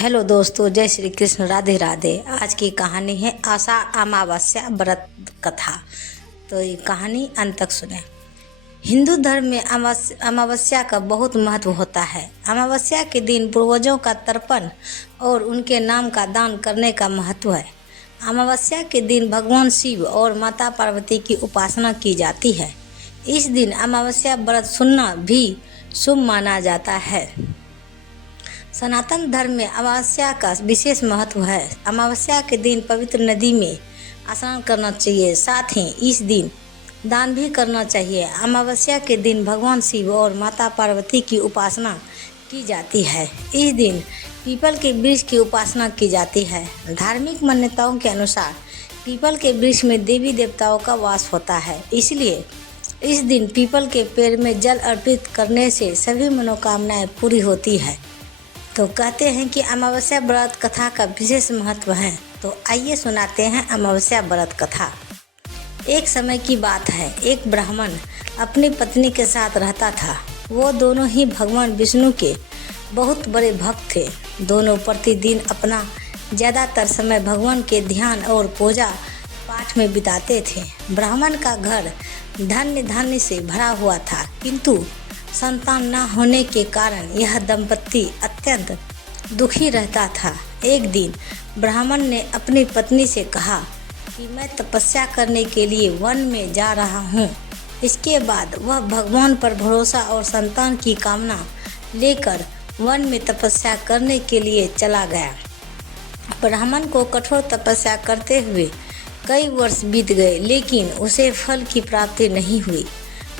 Hello दोस्तों, जय श्री कृष्ण, राधे राधे। आज की कहानी है आषाढ़ अमावस्या व्रत कथा। तो ये कहानी अंत तक सुने। हिंदू धर्म में अमावस्या का बहुत महत्व होता है। अमावस्या के दिन पूर्वजों का तर्पण और उनके नाम का दान करने का महत्व है। अमावस्या के दिन भगवान शिव और माता पार्वती की उपासना की जाती है। इस दिन अमावस्या व्रत सुनना भी शुभ माना जाता है। सनातन धर्म में अमावस्या का विशेष महत्व है। अमावस्या के दिन पवित्र नदी में स्नान करना चाहिए, साथ ही इस दिन दान भी करना चाहिए। अमावस्या के दिन भगवान शिव और माता पार्वती की उपासना की जाती है। इस दिन पीपल के वृक्ष की उपासना की जाती है। धार्मिक मान्यताओं के अनुसार पीपल के वृक्ष में देवी देवताओं का वास होता है, इसलिए इस दिन पीपल के पेड़ में जल अर्पित करने से सभी मनोकामनाएं पूरी होती है। तो कहते हैं कि अमावस्या व्रत कथा का विशेष महत्व है। तो आइए सुनाते हैं अमावस्या व्रत कथा। एक समय की बात है, एक ब्राह्मण अपनी पत्नी के साथ रहता था। वो दोनों ही भगवान विष्णु के बहुत बड़े भक्त थे। दोनों प्रतिदिन अपना ज़्यादातर समय भगवान के ध्यान और पूजा पाठ में बिताते थे। ब्राह्मण का घर धन्य धान्य से भरा हुआ था, किंतु संतान न होने के कारण यह दंपत्ति अत्यंत दुखी रहता था। एक दिन ब्राह्मण ने अपनी पत्नी से कहा कि मैं तपस्या करने के लिए वन में जा रहा हूँ। इसके बाद वह भगवान पर भरोसा और संतान की कामना लेकर वन में तपस्या करने के लिए चला गया। ब्राह्मण को कठोर तपस्या करते हुए कई वर्ष बीत गए, लेकिन उसे फल की प्राप्ति नहीं हुई।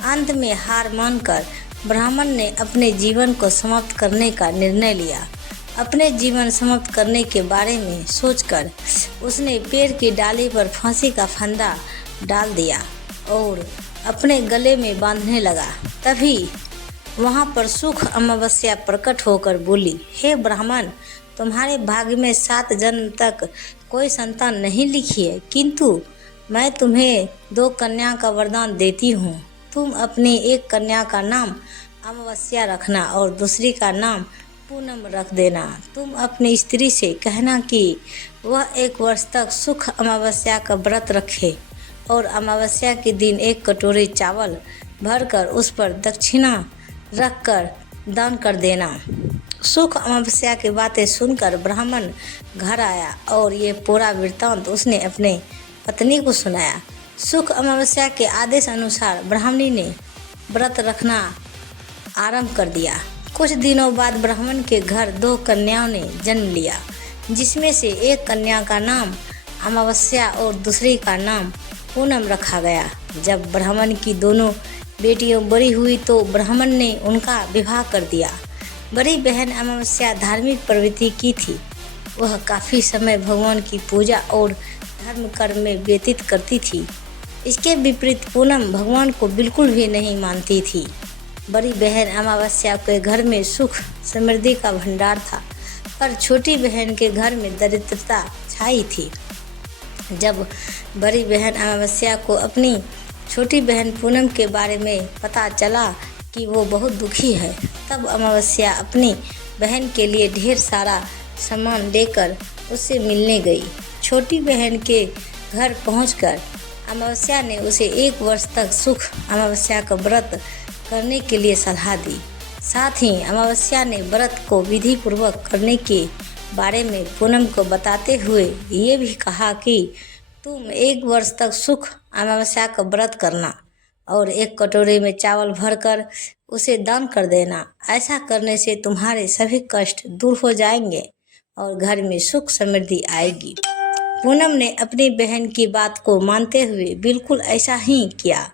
अंत में हार मानकर ब्राह्मण ने अपने जीवन को समाप्त करने का निर्णय लिया। अपने जीवन समाप्त करने के बारे में सोचकर उसने पेड़ की डाली पर फांसी का फंदा डाल दिया और अपने गले में बांधने लगा। तभी वहां पर सुख अमावस्या प्रकट होकर बोली, हे ब्राह्मण, तुम्हारे भाग्य में 7 जन्म तक कोई संतान नहीं लिखी है, किंतु मैं तुम्हें 2 कन्या का वरदान देती हूँ। तुम अपनी एक कन्या का नाम अमावस्या रखना और दूसरी का नाम पूनम रख देना। तुम अपनी स्त्री से कहना कि वह 1 वर्ष तक सुख अमावस्या का व्रत रखे और अमावस्या के दिन 1 कटोरी चावल भरकर उस पर दक्षिणा रखकर दान कर देना। सुख अमावस्या की बातें सुनकर ब्राह्मण घर आया और ये पूरा वृत्तांत उसने अपने पत्नी को सुनाया। सुख अमावस्या के आदेश अनुसार ब्राह्मणी ने व्रत रखना आरंभ कर दिया। कुछ दिनों बाद ब्राह्मण के घर 2 कन्याओं ने जन्म लिया, जिसमें से एक कन्या का नाम अमावस्या और दूसरी का नाम पूनम रखा गया। जब ब्राह्मण की दोनों बेटियां बड़ी हुई तो ब्राह्मण ने उनका विवाह कर दिया। बड़ी बहन अमावस्या धार्मिक प्रवृत्ति की थी। वह काफ़ी समय भगवान की पूजा और धर्म कर्म में व्यतीत करती थी। इसके विपरीत पूनम भगवान को बिल्कुल भी नहीं मानती थी। बड़ी बहन अमावस्या के घर में सुख समृद्धि का भंडार था, पर छोटी बहन के घर में दरिद्रता छाई थी। जब बड़ी बहन अमावस्या को अपनी छोटी बहन पूनम के बारे में पता चला कि वो बहुत दुखी है, तब अमावस्या अपनी बहन के लिए ढेर सारा सामान लेकर उससे मिलने गई। छोटी बहन के घर पहुंचकर अमावस्या ने उसे 1 वर्ष तक सुख अमावस्या का व्रत करने के लिए सलाह दी। साथ ही अमावस्या ने व्रत को विधि पूर्वक करने के बारे में पूनम को बताते हुए ये भी कहा कि तुम 1 वर्ष तक सुख अमावस्या का व्रत करना और 1 कटोरे में चावल भरकर उसे दान कर देना। ऐसा करने से तुम्हारे सभी कष्ट दूर हो जाएंगे और घर में सुख समृद्धि आएगी। पूनम ने अपनी बहन की बात को मानते हुए बिल्कुल ऐसा ही किया,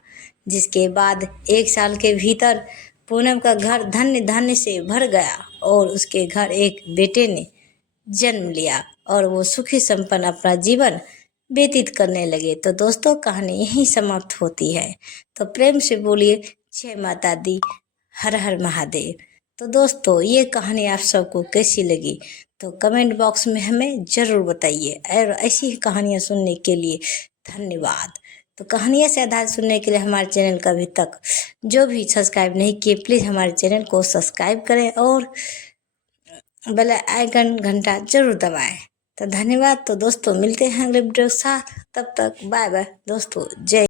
जिसके बाद 1 साल के भीतर पूनम का घर धन्य धान्य से भर गया और उसके घर एक बेटे ने जन्म लिया और वो सुखी संपन्न अपना जीवन व्यतीत करने लगे। तो दोस्तों, कहानी यहीं समाप्त होती है। तो प्रेम से बोलिए जय माता दी, हर हर महादेव। तो दोस्तों, ये कहानी आप सबको कैसी लगी तो कमेंट बॉक्स में हमें ज़रूर बताइए और ऐसी ही कहानियाँ सुनने के लिए धन्यवाद। तो कहानियाँ से आधार सुनने के लिए हमारे चैनल का अभी तक जो भी सब्सक्राइब नहीं किए, प्लीज़ हमारे चैनल को सब्सक्राइब करें और बेल आइकन घंटा जरूर दबाएं। तो धन्यवाद। तो दोस्तों मिलते हैं अगले वीडियो के साथ, तब तक बाय बाय दोस्तों, जय।